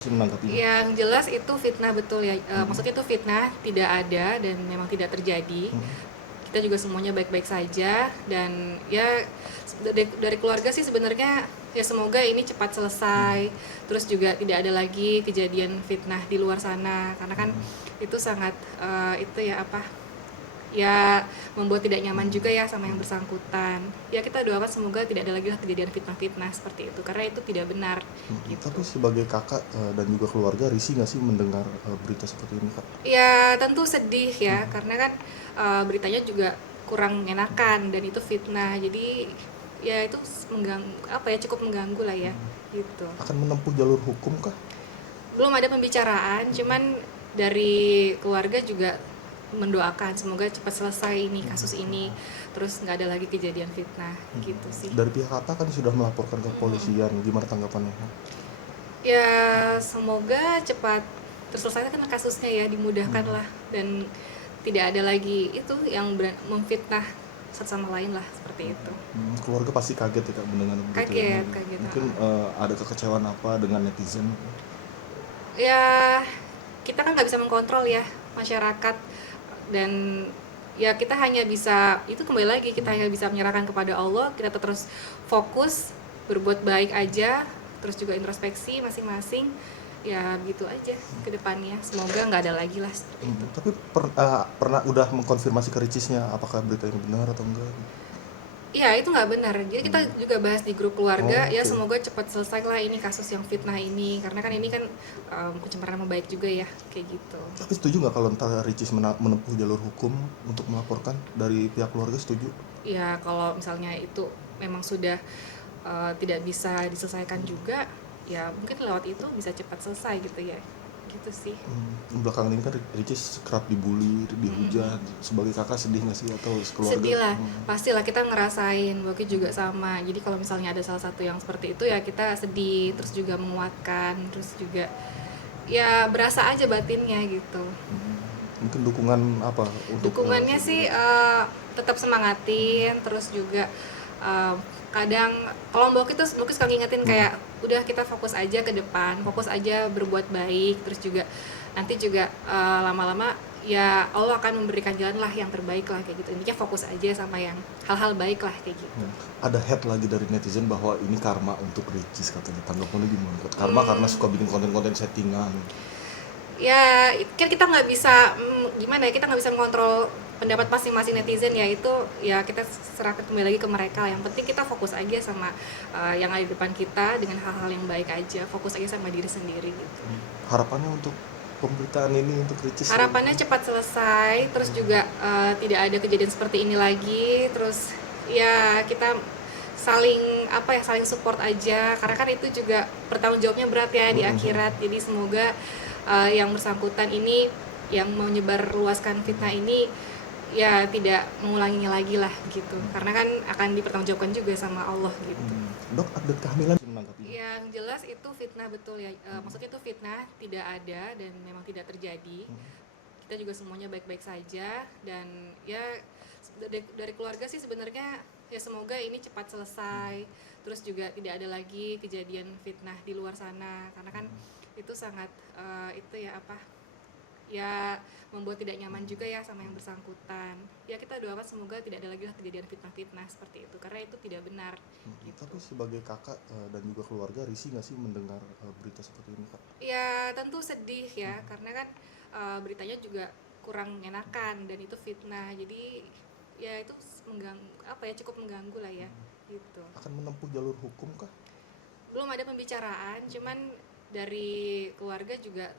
Menanggapinya. Yang jelas itu fitnah betul ya, Mhm. maksudnya itu fitnah tidak ada dan memang tidak terjadi. Mhm. Kita juga semuanya baik-baik saja dan ya dari keluarga sih sebenarnya ya semoga ini cepat selesai, terus juga tidak ada lagi kejadian fitnah di luar sana karena kan itu sangat, itu ya apa, ya membuat tidak nyaman juga ya sama yang bersangkutan. Ya kita doakan semoga tidak ada lagi lah kejadian fitnah-fitnah seperti itu karena itu tidak benar, gitu. Tapi sebagai kakak dan juga keluarga risih nggak sih mendengar berita seperti ini, Kak? Ya tentu sedih ya, karena kan beritanya juga kurang mengenakan dan itu fitnah. Jadi ya itu apa ya, cukup mengganggu lah ya, gitu. Akan menempuh jalur hukum kah? Belum ada pembicaraan, cuman dari keluarga juga mendoakan semoga cepat selesai ini kasus ini, terus nggak ada lagi kejadian fitnah, gitu sih. Dari pihak Atta kan sudah melaporkan ke kepolisian, gimana tanggapannya? Ya semoga cepat terselesaikan kasusnya ya, dimudahkan lah dan tidak ada lagi itu yang memfitnah satu sama lain lah seperti itu. Keluarga pasti kaget ya, Kak, mendengar berita ini. Kaget. Mungkin ada kekecewaan apa dengan netizen? Ya kita kan nggak bisa mengkontrol ya masyarakat dan ya kita hanya bisa itu kembali lagi kita hanya bisa menyerahkan kepada Allah, kita terus fokus berbuat baik aja, terus juga introspeksi masing-masing, ya gitu aja ke depannya, semoga nggak ada lagi lah seperti itu. Tapi pernah udah mengkonfirmasi ke Ricisnya apakah berita ini benar atau enggak? Iya itu nggak benar, jadi kita juga bahas di grup keluarga, ya Oke. semoga cepat selesai lah ini kasus yang fitnah ini, karena kan ini kan pencemaran nama baik juga ya, kayak gitu. Tapi setuju nggak kalau ntar Ricis menempuh jalur hukum untuk melaporkan dari pihak keluarga, setuju? Ya kalau misalnya itu memang sudah tidak bisa diselesaikan juga, ya mungkin lewat itu bisa cepat selesai gitu ya, gitu sih. Belakangan ini kan Ricis kerap dibully, dihujat. Sebagai kakak sedih nggak sih atau sekeluarga? Sedih lah, pastilah kita ngerasain, Boki juga sama. Jadi kalau misalnya ada salah satu yang seperti itu ya kita sedih, terus juga menguatkan, terus juga ya berasa aja batinnya gitu. Mungkin dukungan apa untuk Dukungannya sih tetap semangatin, terus juga eh, kadang kalau Boki suka ngingetin kayak udah kita fokus aja ke depan, fokus aja berbuat baik, terus juga nanti juga lama-lama ya Allah akan memberikan jalan lah yang terbaik lah kayak gitu. Intinya fokus aja sama yang hal-hal baik lah kayak gitu. ada head lagi dari netizen bahwa ini karma untuk Ricis katanya. Tanggapannya gimana? Karma karena suka bikin konten-konten settingan. Ya kan kita nggak bisa gimana ya, kita nggak bisa mengontrol pendapat masing-masing netizen ya, itu ya kita serahkan kembali lagi ke mereka. Yang penting kita fokus aja sama yang ada di depan kita dengan hal-hal yang baik aja, fokus aja sama diri sendiri gitu. Harapannya untuk pemberitaan ini untuk Ricis? Harapannya cepat selesai, terus juga tidak ada kejadian seperti ini lagi, terus ya kita saling saling support aja karena kan itu juga bertanggung jawabnya berat ya di akhirat. Jadi semoga yang bersangkutan ini yang menyebarluaskan fitnah ini ya tidak mengulanginya lagi lah gitu, karena kan akan dipertanggungjawabkan juga sama Allah gitu. Dok, update kehamilan menanggapinya. Yang jelas itu fitnah betul ya, maksudnya itu fitnah tidak ada dan memang tidak terjadi. Kita juga semuanya baik-baik saja dan ya dari keluarga sih sebenarnya ya semoga ini cepat selesai, terus juga tidak ada lagi kejadian fitnah di luar sana karena kan itu sangat itu ya apa, ya membuat tidak nyaman juga ya sama yang bersangkutan. Ya kita doakan semoga tidak ada lagi lah kejadian fitnah-fitnah seperti itu karena itu tidak benar, gitu. Tapi sebagai kakak dan juga keluarga risih nggak sih mendengar berita seperti ini, Kak? Ya tentu sedih ya, karena kan beritanya juga kurang mengenakan dan itu fitnah. Jadi ya itu cukup mengganggu lah ya, gitu. Akan menempuh jalur hukum kah? Belum ada pembicaraan, cuman dari keluarga juga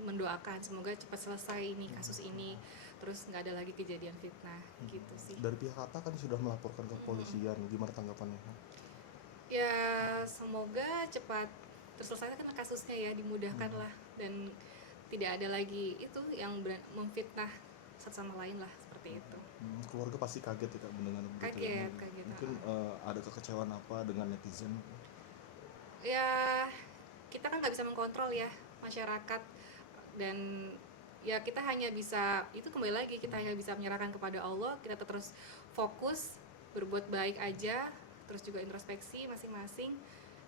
mendoakan semoga cepat selesai ini kasus ini, terus nggak ada lagi kejadian fitnah, gitu sih. Dari pihak Atta kan sudah melaporkan ke kepolisian, gimana tanggapannya? Ya semoga cepat terselesaikan kasusnya ya, dimudahkan lah dan tidak ada lagi itu yang memfitnah satu sama lain lah seperti itu. Keluarga pasti kaget ya, Kak, mendengar berita ini. Kaget. Mungkin ada kekecewaan apa dengan netizen? Ya kita kan nggak bisa mengkontrol ya masyarakat dan ya kita hanya bisa itu kembali lagi kita hanya bisa menyerahkan kepada Allah, kita terus fokus berbuat baik aja, terus juga introspeksi masing-masing,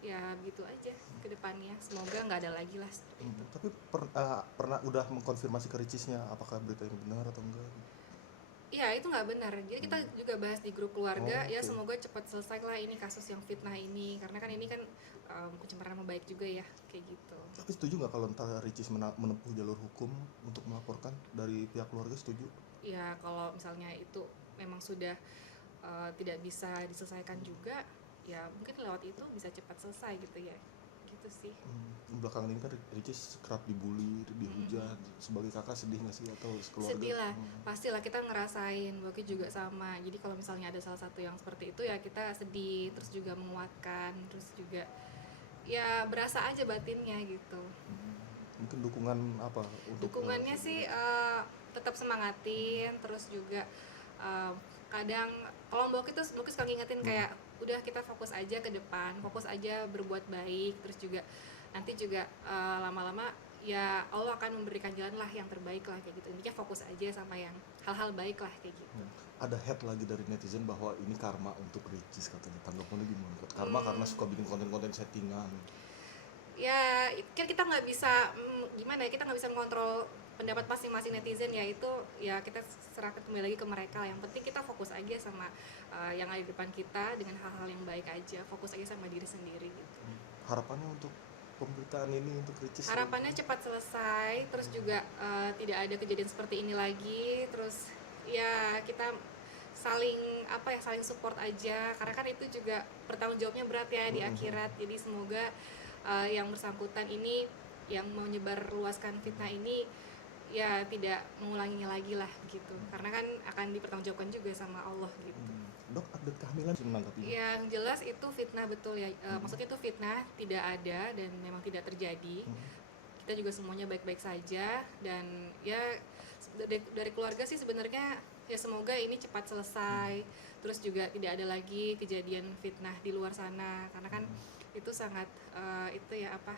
ya begitu aja ke depannya, semoga nggak ada lagi lah seperti itu. Tapi pernah udah mengkonfirmasi ke Ricisnya apakah berita ini benar atau enggak? Iya, itu nggak benar. Jadi kita juga bahas di grup keluarga, Oh, ya oke. semoga cepat selesai lah ini kasus yang fitnah ini, karena kan ini kan pencemaran nama baik juga ya, kayak gitu. Tapi setuju nggak kalau ntar Ricis menempuh jalur hukum untuk melaporkan dari pihak keluarga, setuju? Ya kalau misalnya itu memang sudah tidak bisa diselesaikan juga, ya mungkin lewat itu bisa cepat selesai gitu ya, gitu sih. Belakangan ini kan Ricis kerap dibully, dihujat. Sebagai kakak sedih nggak sih atau sekeluarga? Sedih lah, pastilah kita ngerasain, Boki juga sama. Jadi kalau misalnya ada salah satu yang seperti itu ya kita sedih, terus juga menguatkan, terus juga ya berasa aja batinnya gitu. Mungkin dukungan apa untuk Dukungannya sih tetap semangatin, terus juga eh, kadang kalau Boki tuh Boki suka ngingetin kayak udah kita fokus aja ke depan, fokus aja berbuat baik, terus juga nanti juga lama-lama ya Allah akan memberikan jalan lah yang terbaik lah kayak gitu. Intinya fokus aja sama yang hal-hal baik lah kayak gitu. ada head lagi dari netizen bahwa ini karma untuk Ricis katanya. Tanggapannya gimana? Karma karena suka bikin konten-konten settingan. Ya kan kita nggak bisa gimana ya, kita nggak bisa mengontrol pendapat masing-masing netizen, ya itu ya kita serahkan kembali lagi ke mereka. Yang penting kita fokus aja sama yang ada di depan kita dengan hal-hal yang baik aja, fokus aja sama diri sendiri gitu. Harapannya untuk pemberitaan ini untuk Ricis? Harapannya cepat selesai, terus juga tidak ada kejadian seperti ini lagi, terus ya kita saling apa ya, saling support aja, karena kan itu juga pertanggung jawabnya berat ya di akhirat. Jadi semoga yang bersangkutan ini yang menyebarluaskan fitnah ini ya tidak mengulanginya lagi lah gitu, karena kan akan dipertanggungjawabkan juga sama Allah gitu. Dok, update kehamilan sih menanggapinya. Yang jelas itu fitnah betul ya, maksudnya itu fitnah, tidak ada dan memang tidak terjadi. Kita juga semuanya baik-baik saja, dan ya dari keluarga sih sebenarnya ya semoga ini cepat selesai, terus juga tidak ada lagi kejadian fitnah di luar sana, karena kan itu sangat itu ya apa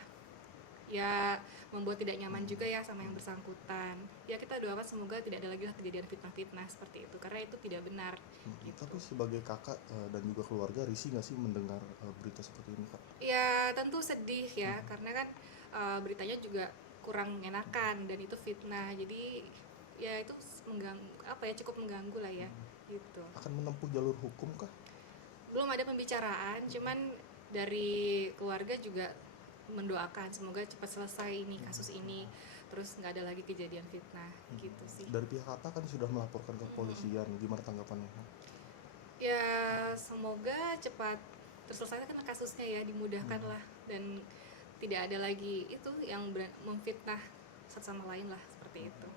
ya, membuat tidak nyaman juga ya sama yang bersangkutan. Ya kita doakan semoga tidak ada lagi lah kejadian fitnah-fitnah seperti itu, karena itu tidak benar gitu. Tapi sebagai kakak dan juga keluarga, risih nggak sih mendengar berita seperti ini, Kak? Ya tentu sedih ya, karena kan beritanya juga kurang mengenakan dan itu fitnah, jadi ya itu mengganggu apa ya, cukup mengganggu lah ya gitu. Akan menempuh jalur hukum kah? Belum ada pembicaraan, cuman dari keluarga juga mendoakan semoga cepat selesai ini kasus ini, terus nggak ada lagi kejadian fitnah gitu sih. Dari pihak Kata kan sudah melaporkan ke polisian, gimana tanggapannya? Ya semoga cepat terselesaikan kasusnya ya, dimudahkan lah, dan tidak ada lagi itu yang memfitnah satu sama lain lah seperti itu.